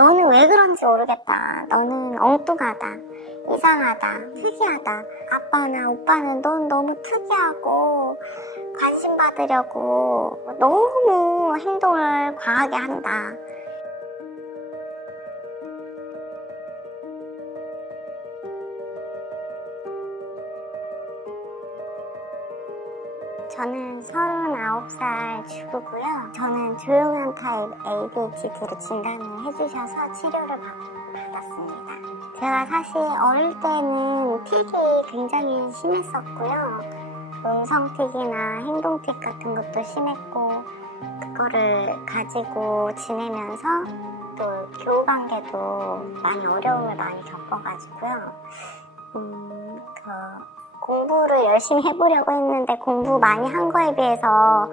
너는 왜 그런지 모르겠다. 너는 엉뚱하다. 이상하다. 특이하다. 아빠나 오빠는 넌 너무 특이하고 관심 받으려고 너무 행동을 과하게 한다. 저는 39살 주부고요. 저는 조용한 타입 ADHD로 진단을 해주셔서 치료를 받았습니다. 제가 사실 어릴 때는 틱이 굉장히 심했었고요. 음성틱이나 행동틱 같은 것도 심했고, 그거를 가지고 지내면서 또 교우관계도 많이 어려움을 많이 겪어가지고요. 공부를 열심히 해보려고 했는데 공부 많이 한 거에 비해서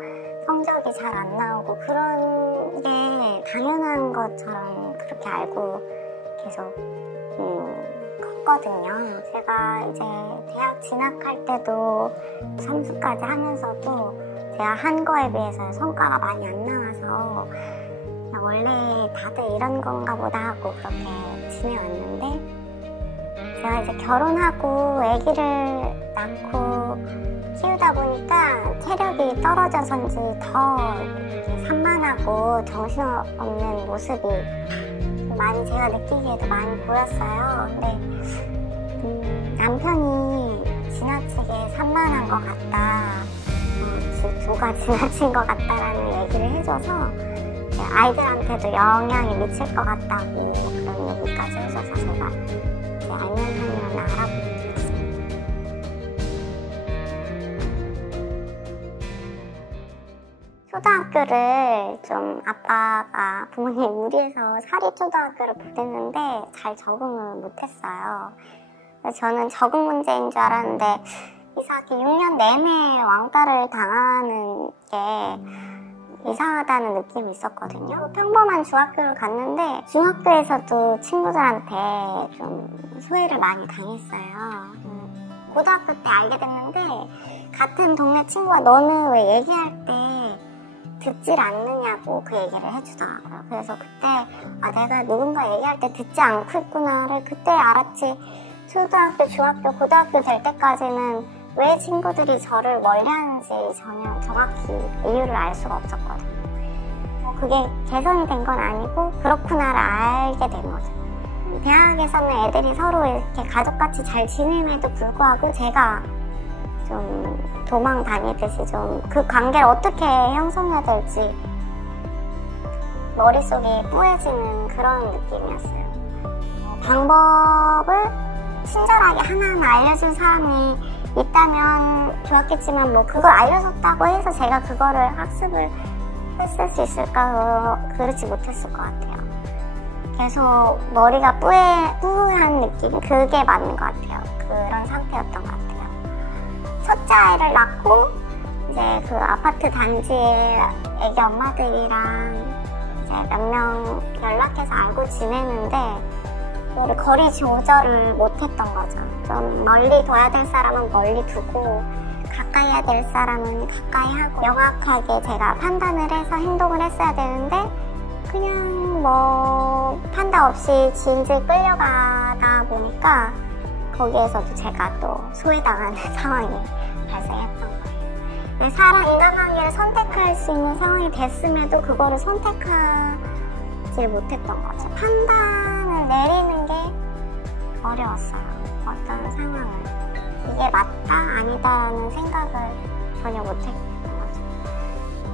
성적이 잘 안 나오고 그런 게 당연한 것처럼 그렇게 알고 계속 컸거든요. 제가 이제 대학 진학할 때도 삼수까지 하면서도 제가 한 거에 비해서 성과가 많이 안 나와서 원래 다들 이런 건가 보다 하고 그렇게 지내왔는데, 제가 이제 결혼하고 아기를 낳고 키우다 보니까 체력이 떨어져서인지 더 산만하고 정신없는 모습이 많이 제가 느끼기에도 많이 보였어요. 근데 남편이 지나치게 산만한 것 같다, 기두가 지나친 것 같다라는 얘기를 해줘서 아이들한테도 영향이 미칠 것 같다고 그런 얘기까지 해줘서 제가 안면상이라는 알아보게 되었습니다. 초등학교를 좀 아빠가 부모님이 무리해서 사립초등학교를 보냈는데 잘 적응을 못했어요. 그래서 저는 적응 문제인 줄 알았는데 이상하게 6년 내내 왕따를 당하는 게 이상하다는 느낌이 있었거든요. 평범한 중학교를 갔는데 중학교에서도 친구들한테 좀 소외를 많이 당했어요. 고등학교 때 알게 됐는데 같은 동네 친구가 너는 왜 얘기할 때 듣질 않느냐고 그 얘기를 해주더라고요. 그래서 그때 내가 누군가 얘기할 때 듣지 않고 있구나를 그때 알았지, 초등학교, 중학교, 고등학교 될 때까지는 왜 친구들이 저를 멀리하는지 전혀 정확히 이유를 알 수가 없었거든요. 그게 개선이 된 건 아니고 그렇구나를 알게 된 거죠. 대학에서는 애들이 서로 이렇게 가족같이 잘 지냄에도 불구하고 제가 좀 도망 다니듯이 좀 그 관계를 어떻게 형성해야 될지 머릿속이 뿌얘지는 그런 느낌이었어요. 방법을 친절하게 하나하나 알려준 사람이 있다면 좋았겠지만 그걸 알려줬다고 해서 제가 그거를 학습을 했을 수 있을까, 그렇지 못했을 것 같아요. 계속 머리가 뿌한 느낌, 그게 맞는 것 같아요. 그런 상태였던 것 같아요. 첫째 아이를 낳고 이제 그 아파트 단지에 애기 엄마들이랑 이제 몇 명 연락해서 알고 지내는데 거리 조절을 못했던 거죠. 좀 멀리 둬야 될 사람은 멀리 두고 가까이 해야 될 사람은 가까이 하고 명확하게 제가 판단을 해서 행동을 했어야 되는데 그냥 판단 없이 질질 끌려가다 보니까 거기에서도 제가 또 소외당하는 상황이 발생했던 거예요. 인간관계를 선택할 수 있는 상황이 됐음에도 그거를 선택하지 못했던 거죠. 판단을 내리는 게 어려웠어요. 어떤 상황을. 이게 맞다? 아니다라는 생각을 전혀 못했던 거죠.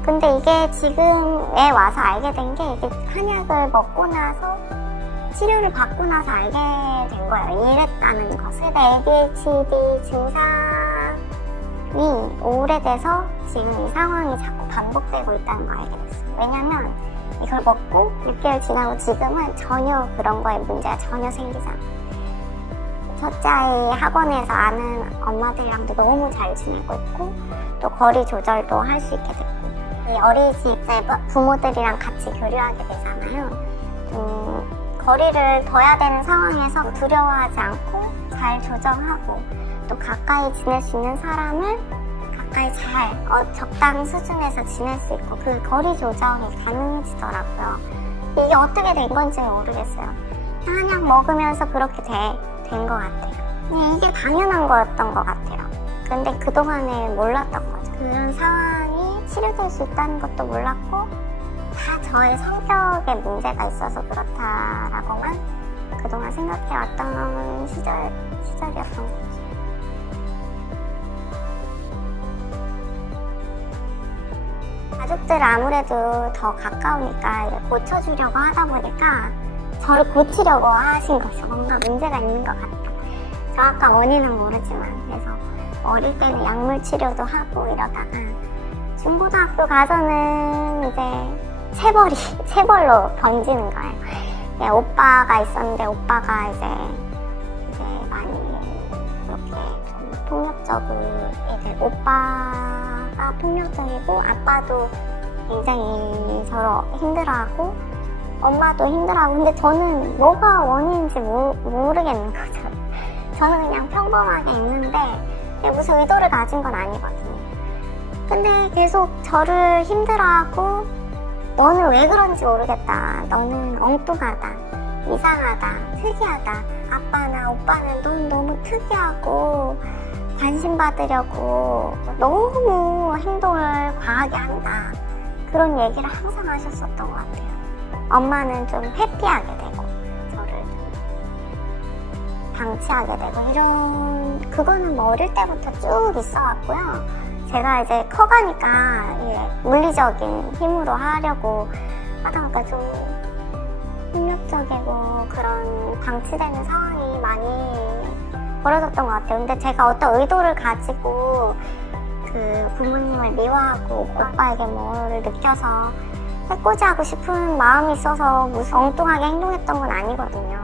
근데 이게 지금에 와서 알게 된 게 이게 한약을 먹고 나서 치료를 받고 나서 알게 된 거예요. 이랬다는 것을. ADHD 증상이 오래돼서 지금 이 상황이 자꾸 반복되고 있다는 걸 알게 됐어요. 왜냐면 이걸 먹고 6개월 지나고 지금은 전혀 그런 거에 문제가 전혀 생기지 않아요. 첫째 아이 학원에서 아는 엄마들이랑도 너무 잘 지내고 있고 또 거리 조절도 할 수 있게 됐고, 이 어린이집에 부모들이랑 같이 교류하게 되잖아요. 거리를 둬야 되는 상황에서 두려워하지 않고 잘 조정하고 또 가까이 지낼 수 있는 사람을 가까이 잘 적당 수준에서 지낼 수 있고 그 거리 조정이 가능해지더라고요. 이게 어떻게 된 건지 모르겠어요. 한약 먹으면서 그렇게 된 것 같아요. 그냥 이게 당연한 거였던 것 같아요. 근데 그동안에 몰랐던 거죠. 그런 상황이 치료될 수 있다는 것도 몰랐고 다 저의 성격에 문제가 있어서 그렇다라고만 그동안 생각해왔던 시절이었던 거죠. 가족들 아무래도 더 가까우니까 고쳐주려고 하다 보니까 저를 고치려고 하신 거죠. 뭔가 문제가 있는 것 같다. 정확한 원인은 모르지만. 그래서 어릴 때는 약물 치료도 하고 이러다가 중고등학교 가서는 이제 체벌로 번지는 거예요. 네, 오빠가 있었는데 오빠가 이제 많이 그렇게 좀 폭력적으로 이제 오빠가 폭력적이고 아빠도 굉장히 저를 힘들어하고 엄마도 힘들어하고 근데 저는 뭐가 원인인지 모르겠는 거죠. 저는 그냥 평범하게 있는데 무슨 의도를 가진 건 아니거든요. 근데 계속 저를 힘들어하고 너는 왜 그런지 모르겠다. 너는 엉뚱하다. 이상하다. 특이하다. 아빠나 오빠는 넌 너무 특이하고 관심 받으려고 너무 행동을 과하게 한다. 그런 얘기를 항상 하셨었던 것 같아요. 엄마는 좀 회피하게 되고 저를 좀 방치하게 되고 이런 그거는 뭐 어릴 때부터 쭉 있어왔고요. 제가 이제 커가니까 물리적인 힘으로 하려고 하다 보니까 좀 폭력적이고 그런 방치되는 상황이 많이 벌어졌던 것 같아요. 근데 제가 어떤 의도를 가지고 그 부모님을 미워하고 오빠에게 뭐를 느껴서 해코지하고 싶은 마음이 있어서 무슨 엉뚱하게 행동했던 건 아니거든요.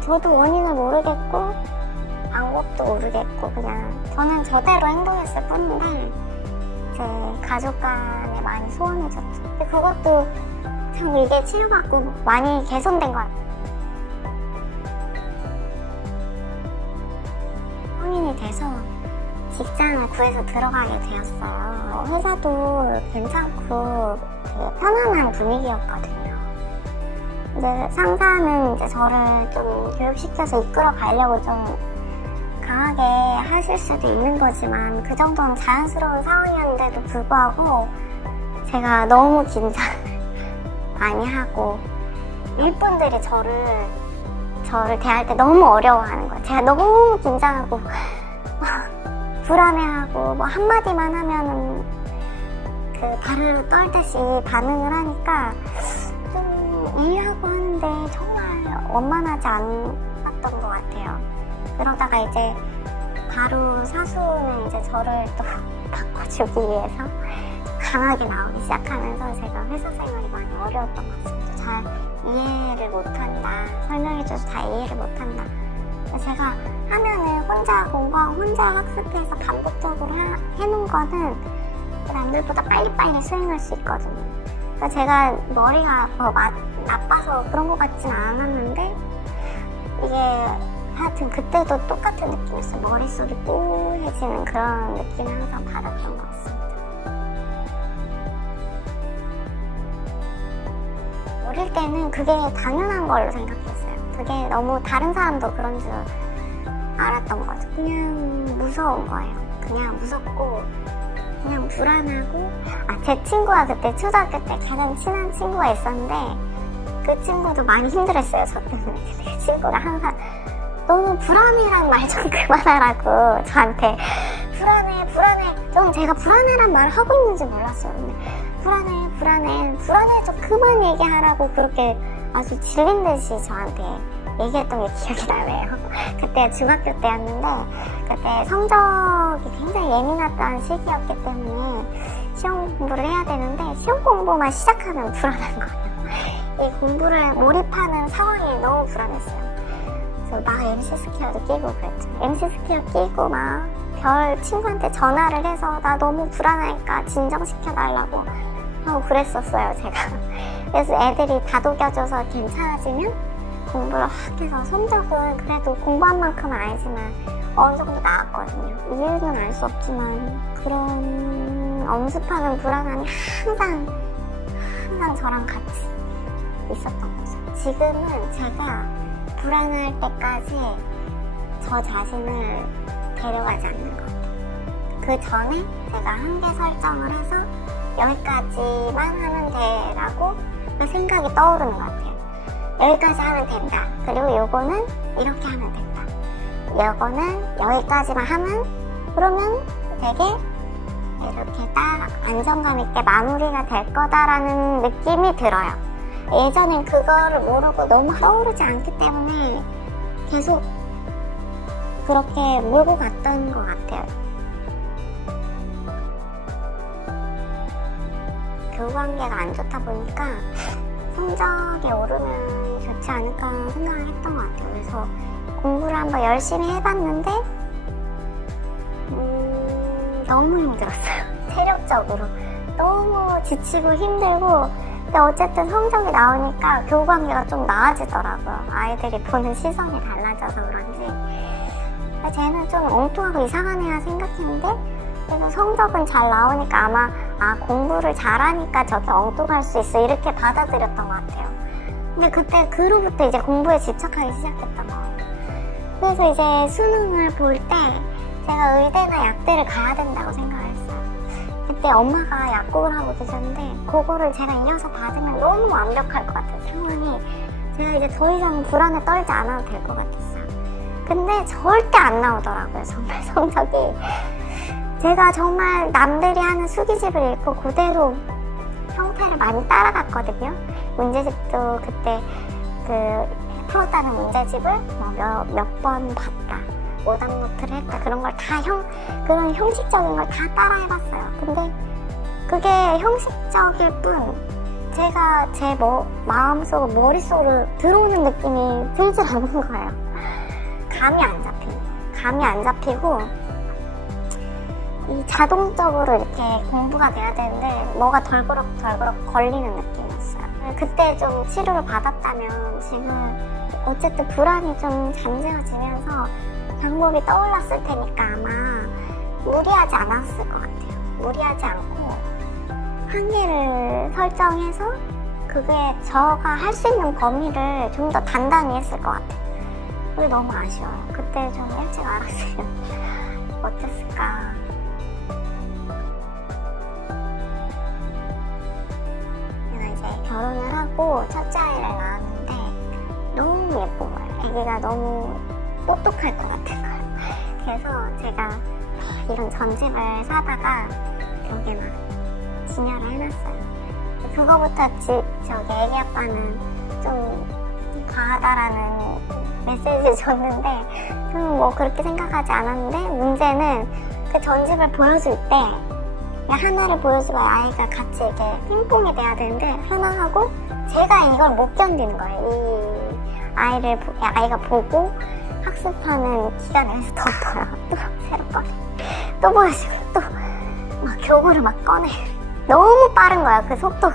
저도 원인을 모르겠고 방법도 모르겠고 그냥 저는 저대로 행동했을 뿐인데 이제 가족 간에 많이 소원해졌죠. 근데 그것도 참 이게 치료받고 많이 개선된 것 같아요. 성인이 돼서 직장을 구해서 들어가게 되었어요. 회사도 괜찮고 되게 편안한 분위기였거든요. 근데 상사는 이제 저를 좀 교육시켜서 이끌어 가려고 좀 강하게 하실 수도 있는 거지만 그 정도는 자연스러운 상황이었는데도 불구하고 제가 너무 긴장을 많이 하고 일분들이 저를 대할 때 너무 어려워하는 거예요. 제가 너무 긴장하고 불안해하고 뭐 한마디만 하면은 그 발을 떨듯이 반응을 하니까 좀 이해하고 하는데 정말 원만하지 않았던 것 같아요. 그러다가 이제 바로 사수는 이제 저를 또 바꿔주기 위해서 강하게 나오기 시작하면서 제가 회사 생활이 많이 어려웠던 것 같습니다. 잘 이해를 못한다. 설명해줘서 잘 이해를 못한다. 제가 하면은 혼자 공부하고 혼자 학습해서 반복적으로 해놓은 거는 남들보다 빨리빨리 수행할 수 있거든요. 그러니까 제가 머리가 나빠서 그런 것 같진 않았는데 이게 하여튼 그때도 똑같은 느낌이었어요. 머릿속이 뿌해지는 그런 느낌을 항상 받았던 것 같습니다. 어릴 때는 그게 당연한 걸로 생각했어요. 그게 너무 다른 사람도 그런 줄 알았던 거죠. 그냥 무서운 거예요. 그냥 무섭고 그냥 불안하고 제 친구가 그때 초등학교 때 가장 친한 친구가 있었는데 그 친구도 많이 힘들었어요. 저 때문에. 그 친구가 항상 너는 불안해란 말 좀 그만하라고 저한테 불안해 좀 제가 불안해란 말을 하고 있는지 몰랐어요. 근데 불안해 좀 그만 얘기하라고 그렇게 아주 질린 듯이 저한테 얘기했던 게 기억이 나네요. 그때 중학교 때였는데 그때 성적이 굉장히 예민했던 시기였기 때문에 시험 공부를 해야 되는데 시험 공부만 시작하면 불안한 거예요. 이 공부를 몰입하는 상황이 너무 불안했어요. 그래서 막 MC 스퀘어도 끼고 그랬죠. MC 스퀘어 끼고 막 별 친구한테 전화를 해서 나 너무 불안하니까 진정시켜달라고 하고 그랬었어요, 제가. 그래서 애들이 다독여줘서 괜찮아지면 공부를 확 해서 성적은 그래도 공부한 만큼은 아니지만 어느 정도 나왔거든요. 이유는 알 수 없지만 그런 엄습하는 불안함이 항상 저랑 같이 있었던 거죠. 지금은 제가 불안할 때까지 저 자신을 데려가지 않는 것 같아요. 그 전에 제가 한계 설정을 해서 여기까지만 하면 돼라고 그 생각이 떠오르는 것 같아요. 여기까지 하면 된다. 그리고 요거는 이렇게 하면 된다. 요거는 여기까지만 하면 그러면 되게 이렇게 딱 안정감 있게 마무리가 될 거다라는 느낌이 들어요. 예전엔 그거를 모르고 너무 떠오르지 않기 때문에 계속 그렇게 몰고 갔던 것 같아요. 교우관계가 안 좋다 보니까 성적이 오르면 좋지 않을까 생각을 했던 것 같아요. 그래서 공부를 한번 열심히 해봤는데 너무 힘들었어요. 체력적으로 너무 지치고 힘들고. 근데 어쨌든 성적이 나오니까 교우관계가 좀 나아지더라고요. 아이들이 보는 시선이 달라져서 그런지. 쟤는 좀 엉뚱하고 이상한 애야 생각했는데 그래서 성적은 잘 나오니까 아마 공부를 잘하니까 저게 엉뚱할 수 있어 이렇게 받아들였던 것 같아요. 근데 그때 그로부터 이제 공부에 집착하기 시작했던 거예요. 그래서 이제 수능을 볼 때 제가 의대나 약대를 가야 된다고 생각을 했어요. 그때 엄마가 약국을 하고 계셨는데 그거를 제가 이어서 받으면 너무 완벽할 것 같은 상황이 제가 이제 더 이상 불안에 떨지 않아도 될 것 같았어요. 근데 절대 안 나오더라고요. 정말 성적이. 제가 정말 남들이 하는 수기집을 읽고 그대로 형태를 많이 따라갔거든요. 문제집도 그때 풀었다는 문제집을 몇 번 봤다. 오답노트를 했다. 그런 걸 다 그런 형식적인 걸 다 따라해봤어요. 근데 그게 형식적일 뿐 제가 제 마음속, 머릿속으로 들어오는 느낌이 들지 않는 거예요. 감이 안 잡히고 이 자동적으로 이렇게 공부가 돼야 되는데 뭐가 덜그럭 걸리는 느낌이었어요. 그때 좀 치료를 받았다면 지금 어쨌든 불안이 좀 잠재워지면서 방법이 떠올랐을 테니까 아마 무리하지 않았을 것 같아요. 무리하지 않고 한계를 설정해서 그게 저가 할 수 있는 범위를 좀 더 단단히 했을 것 같아요. 그게 너무 아쉬워요. 그때 좀 일찍 알았으면 어땠을까. 제가 이제 결혼을 하고 첫째 아이를 낳았는데 너무 예쁜 거예요. 아기가 너무 똑똑할 것 같은 거예요. 그래서 제가 이런 전집을 사다가 여기에 막 진열을 해놨어요. 그거부터 저기 애기 아빠는 좀 과하다라는 메시지를 줬는데 저는 뭐 그렇게 생각하지 않았는데 문제는 그 전집을 보여줄 때 하나를 보여주고 아이가 같이 이렇게 핑퐁이 돼야 되는데 하나 하고 제가 이걸 못 견디는 거예요. 이 아이가 보고 학습하는 기간을 해서 덮어요. 또 새로 꺼내. 또 보여주고 또 막 교구를 막 꺼내. 너무 빠른 거야, 그 속도가.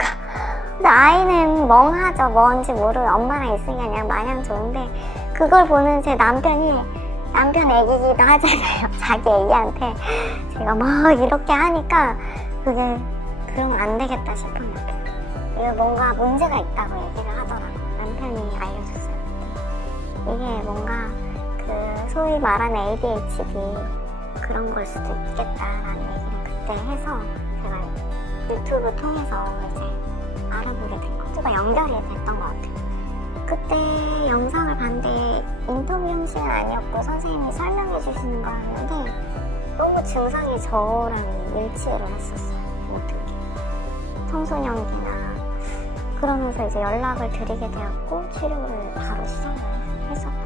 근데 아이는 멍하죠. 뭔지 모르고 엄마랑 있으니까 그냥 마냥 좋은데 그걸 보는 제 남편 애기기도 하잖아요. 자기 애기한테. 제가 막 이렇게 하니까 그게 그러면 안 되겠다 싶은 거예요. 이거 뭔가 문제가 있다고 얘기를 하더라고요. 남편이 알려줬어요. 이게 뭔가 그 소위 말하는 ADHD 그런 걸 수도 있겠다라는 얘기를 그때 해서 제가 유튜브 통해서 이제 알아보게 된 거죠. 연결이 됐던 것 같아요. 그때 영상을 봤는데 인터뷰 형식은 아니었고 선생님이 설명해 주시는 거였는데 너무 증상이 저랑 일치를 했었어요. 모든 게. 청소년기나 그러면서 이제 연락을 드리게 되었고 치료를 바로 시작을 했었고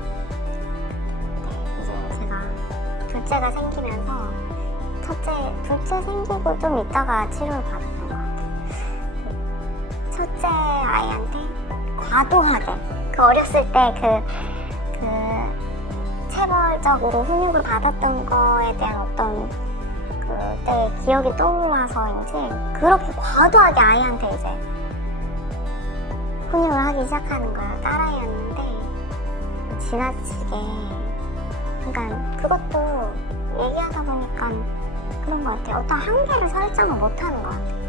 이제 제가 둘째가 생기면서 둘째 생기고 좀 있다가 치료를 받았던 것 같아요. 첫째 아이한테 과도하게 어렸을 때 체벌적으로 훈육을 받았던 거에 대한 어떤 그때 기억이 떠올라서인지 그렇게 과도하게 아이한테 이제 훈육을 하기 시작하는 거예요. 딸아이였는데 지나치게 그러니까 그것도 얘기하다 보니까 그런 것 같아요. 어떤 한계를 설정을 못하는 것 같아요.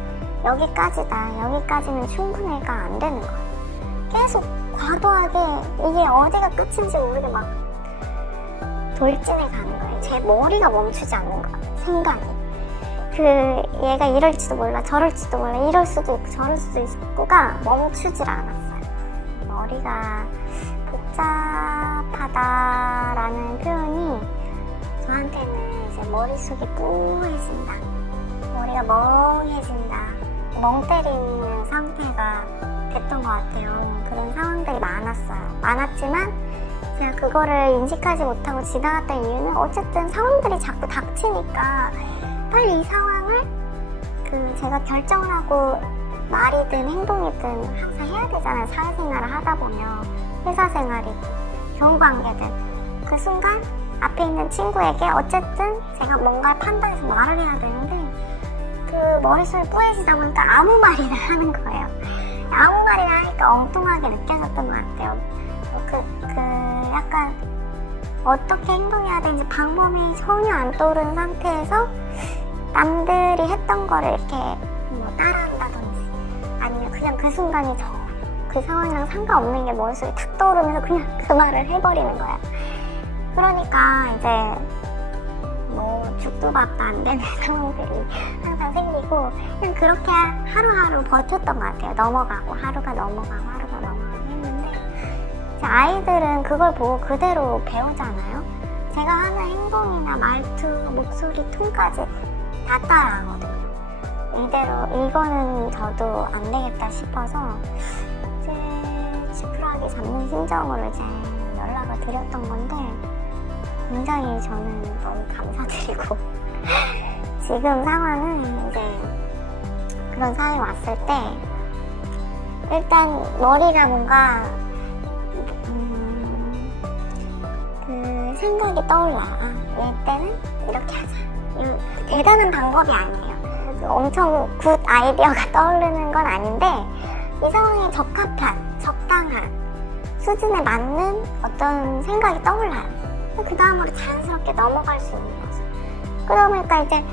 여기까지다. 여기까지는 충분히가 안 되는 것 같아요. 계속 과도하게 이게 어디가 끝인지 모르게 막 돌진해 가는 거예요. 제 머리가 멈추지 않는 거야, 생각이. 얘가 이럴지도 몰라, 저럴지도 몰라, 이럴 수도 있고 저럴 수도 있고가 멈추질 않았어요. 머리가 복잡하다라는 표현이 저한테는 이제 머릿속이 뿌해진다, 머리가 멍해진다, 멍 때리는 상태가 됐던 것 같아요. 그런 상황들이 많았지만 제가 그거를 인식하지 못하고 지나갔던 이유는 어쨌든 상황들이 자꾸 닥치니까 빨리 이 상황을 제가 결정을 하고 말이든 행동이든 항상 해야 되잖아요. 사회생활을 하다 보면 회사 생활이든 교우관계든 그 순간 앞에 있는 친구에게 어쨌든 제가 뭔가를 판단해서 말을 해야 되는데 그 머릿속이 뿌얘지다 보니까 아무 말이나 하는 거예요. 아무 말이나 하니까 엉뚱하게 느껴졌던 것 같아요. 약간 어떻게 행동해야 되는지 방법이 전혀 안 떠오르는 상태에서 남들이 했던 거를 이렇게 따라한다든지 아니면 그냥 그 순간이 그 상황이랑 상관없는 게 머릿속에 탁 떠오르면서 그냥 그 말을 해버리는 거야. 그러니까 이제 죽도 밥도 안 되는 상황들이 항상 생기고 그냥 그렇게 하루하루 버텼던 것 같아요. 하루가 넘어가고 했는데 이제 아이들은 그걸 보고 그대로 배우잖아요. 제가 하는 행동이나 말투, 목소리, 톤까지 다 따라하거든요. 이거는 저도 안 되겠다 싶어서 이제 지푸라기 잡는 심정으로 이제 연락을 드렸던 건데 굉장히 저는 너무 감사드리고 지금 상황은 이제 그런 상황이 왔을 때 일단 머리가 뭔가 그 생각이 떠올라요. 이때는 이렇게 하자. 대단한 방법이 아니에요. 엄청 굿 아이디어가 떠오르는 건 아닌데 이 상황에 적당한 수준에 맞는 어떤 생각이 떠올라요. 그 다음으로 자연스럽게 넘어갈 수 있는 거죠. 그러다 보니까 이제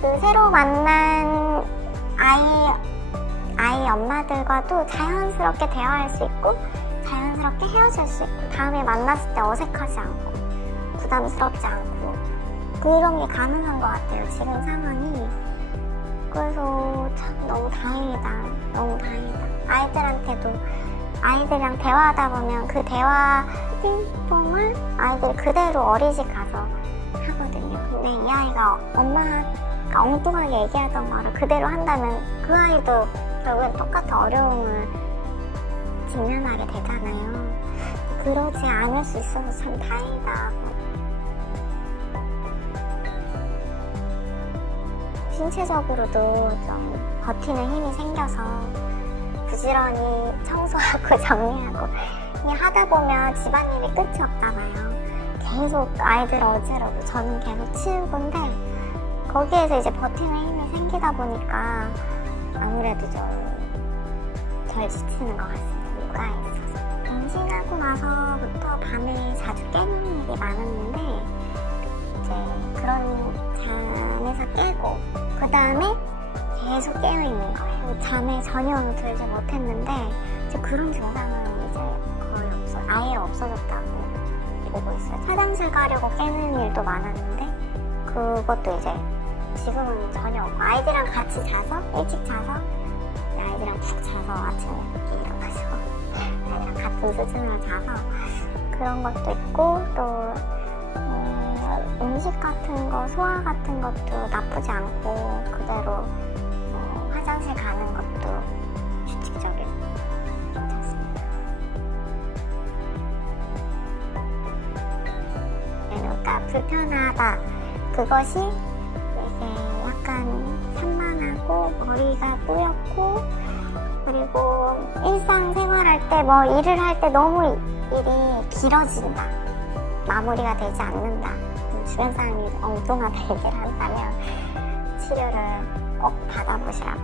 그 새로 만난 아이 엄마들과도 자연스럽게 대화할 수 있고 자연스럽게 헤어질 수 있고 다음에 만났을 때 어색하지 않고 부담스럽지 않고 그런 게 가능한 것 같아요. 지금 상황이. 그래서 참 너무 다행이다. 아이들이랑 대화하다 보면 그 대화 행동을 아이들이 그대로 어린이집 가서 하거든요. 근데 이 아이가 엄마가 엉뚱하게 얘기하던 거를 그대로 한다면 그 아이도 결국엔 똑같은 어려움을 직면하게 되잖아요. 그러지 않을 수 있어서 참 다행이다. 신체적으로도 좀 버티는 힘이 생겨서 부지런히 청소하고 정리하고 하다 보면 집안일이 끝이 없잖아요. 계속 아이들 어지러고 저는 계속 치우고인데 거기에서 이제 버티는 힘이 생기다 보니까 아무래도 좀 덜 지치는 것 같습니다. 육아에 있어서. 임신하고 나서부터 밤에 자주 깨는 일이 많았는데 이제 그런 잠에서 깨고 그 다음에 계속 깨어있는 거예요. 잠에 전혀 들지 못했는데 이제 그런 증상은 이제 거의 아예 없어졌다고 보고 있어요. 화장실 가려고 깨는 일도 많았는데 그것도 이제 지금은 전혀 없고 아이들이랑 같이 자서 일찍 자서 아이들이랑 푹 자서 아침에 이렇게 일어나서 아이들이랑 같은 수준으로 자서 그런 것도 있고 또 음식 같은 거, 소화 같은 것도 나쁘지 않고 그대로 화장실 가는 것도 규칙적이고 괜찮습니다. 그러니까 불편하다. 그것이 이게 약간 산만하고 머리가 뿌옇고 그리고 일상생활할 때 일을 할 때 너무 일이 길어진다. 마무리가 되지 않는다. 주변 사람이 엉뚱하다 얘기를 한다면 치료를 꼭 받아보시라고